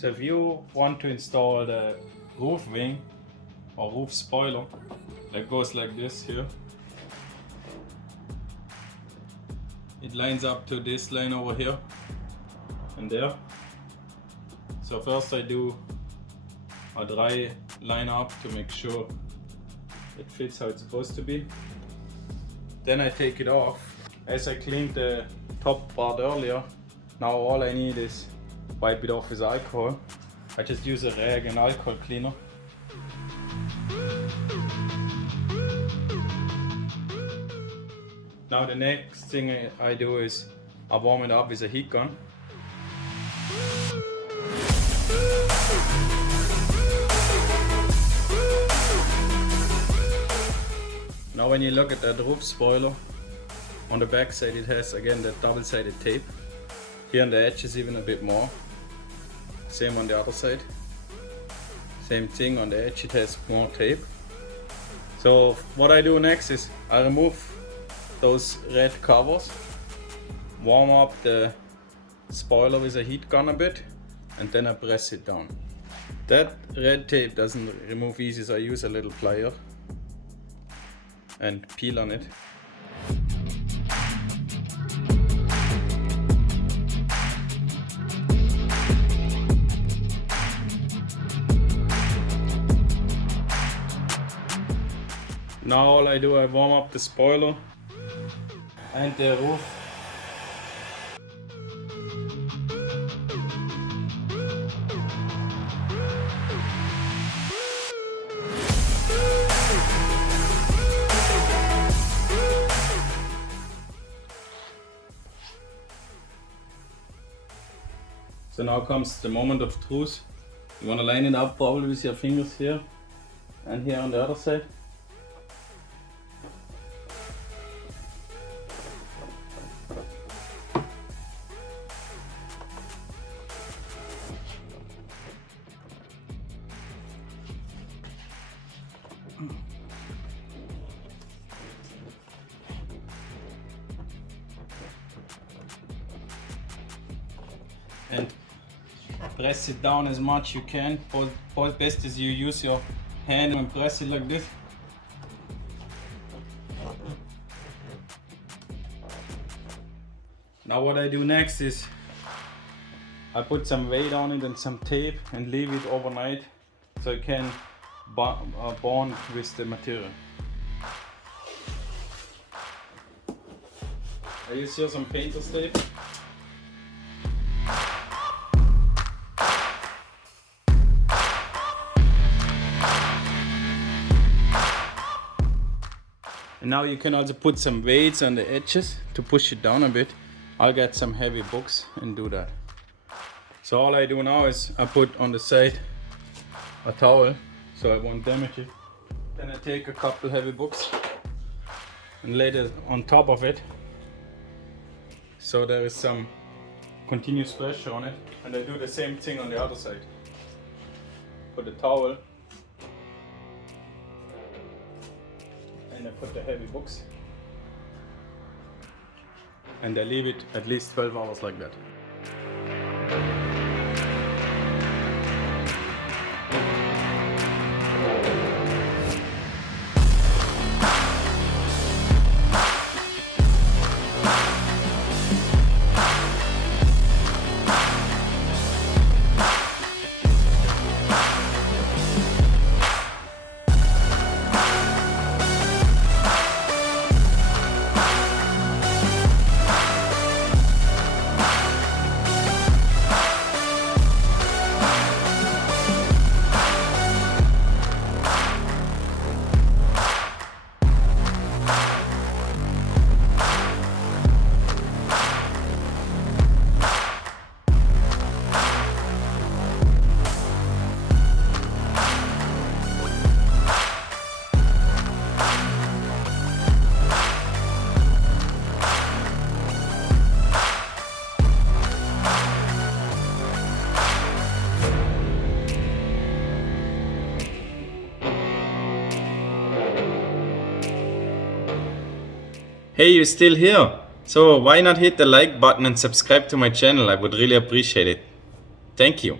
So if you want to install the roof wing or roof spoiler, that goes like this here. It lines up to this line over here and there. So first I do a dry line up to make sure it fits how it's supposed to be. Then I take it off. As I cleaned the top part earlier, now all I need is wipe it off with alcohol. I just use a rag and alcohol cleaner. Now the next thing I do is I warm it up with a heat gun. Now when you look at that roof spoiler, on the back side it has again that double-sided tape. Here on the edge is even a bit more. Same on the other side. Same thing on the edge, it has more tape. So what I do next is I remove those red covers, warm up the spoiler with a heat gun a bit, and then I press it down. That red tape doesn't remove easy, so I use a little plier and peel on it. Now all I do, I warm up the spoiler and the roof. So now comes the moment of truth. You want to line it up probably with your fingers here and here on the other side. And press it down as much you can. Best is you use your hand and press it like this. Now what I do next is I put some weight on it and some tape and leave it overnight so it can bond with the material. I use here some painter's tape. And now you can also put some weights on the edges to push it down a bit. I'll get some heavy books and do that. So all I do now is I put on the side a towel so I won't damage it. Then I take a couple heavy books and lay it on top of it so there is some continuous pressure on it. And I do the same thing on the other side. Put the towel and I put the heavy books and I leave it at least 12 hours like that. Hey, you're still here? So why not hit the like button and subscribe to my channel? I would really appreciate it. Thank you.